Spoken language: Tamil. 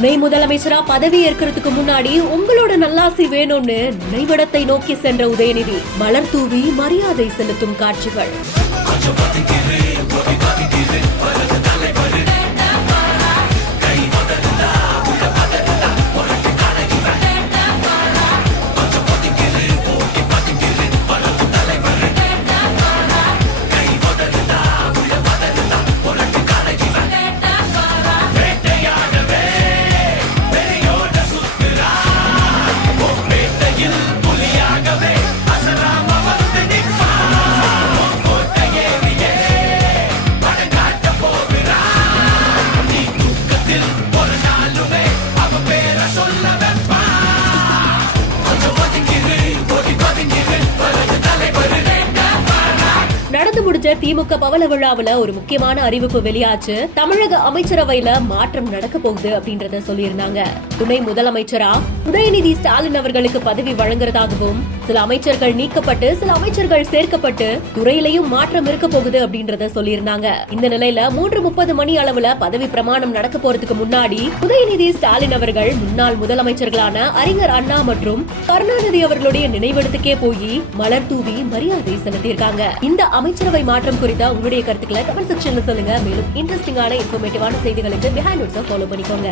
துணை முதலமைச்சரா பதவி ஏற்கிறதுக்கு முன்னாடி உங்களோட நல்லாசி வேணும்னு நினைவிடத்தை நோக்கி சென்ற உதயநிதி மலர் தூவி மரியாதை செலுத்தும் காட்சிகள். நடந்து முடிஞ்ச திமுக பவள விழாவுல ஒரு முக்கியமான அறிவிப்பு வெளியாச்சு. தமிழக அமைச்சரவையில மாற்றம் நடக்க போகுது அப்படின்றத சொல்லியிருந்தாங்க. துணை முதலமைச்சரா உதயநிதி ஸ்டாலின் அவர்களுக்கு பதவி வழங்குறதாகவும், சில அமைச்சர்கள் நீக்கப்பட்டு சில அமைச்சர்கள் சேர்க்கப்பட்டு துறையிலையும் மாற்றம் இருக்க போகுது அப்படின்றத சொல்லியிருந்தாங்க. இந்த நிலையில 3:30 மணி அளவுல பதவி பிரமாணம் நடக்க போறதுக்கு முன்னாடி உதயநிதி ஸ்டாலின் அவர்கள் முன்னாள் முதலமைச்சர்களான அறிஞர் அண்ணா மற்றும் கருணாநிதி அவர்களுடைய நினைவிடத்துக்கே போய் மலர் தூவி மரியாதை செலுத்தியிருக்காங்க. இந்த அமைச்சரவை மாற்றம் குறித்த உங்களுடைய கருத்துக்களை கமெண்ட் செக்ஷன்ல சொல்லுங்க. மேலும் இன்ட்ரெஸ்டிங்கான இன்ஃபர்மேட்டிவான செய்திகளுக்கு பிஹைண்ட் நோட்ஸை ஃபாலோ பண்ணிக்கோங்க.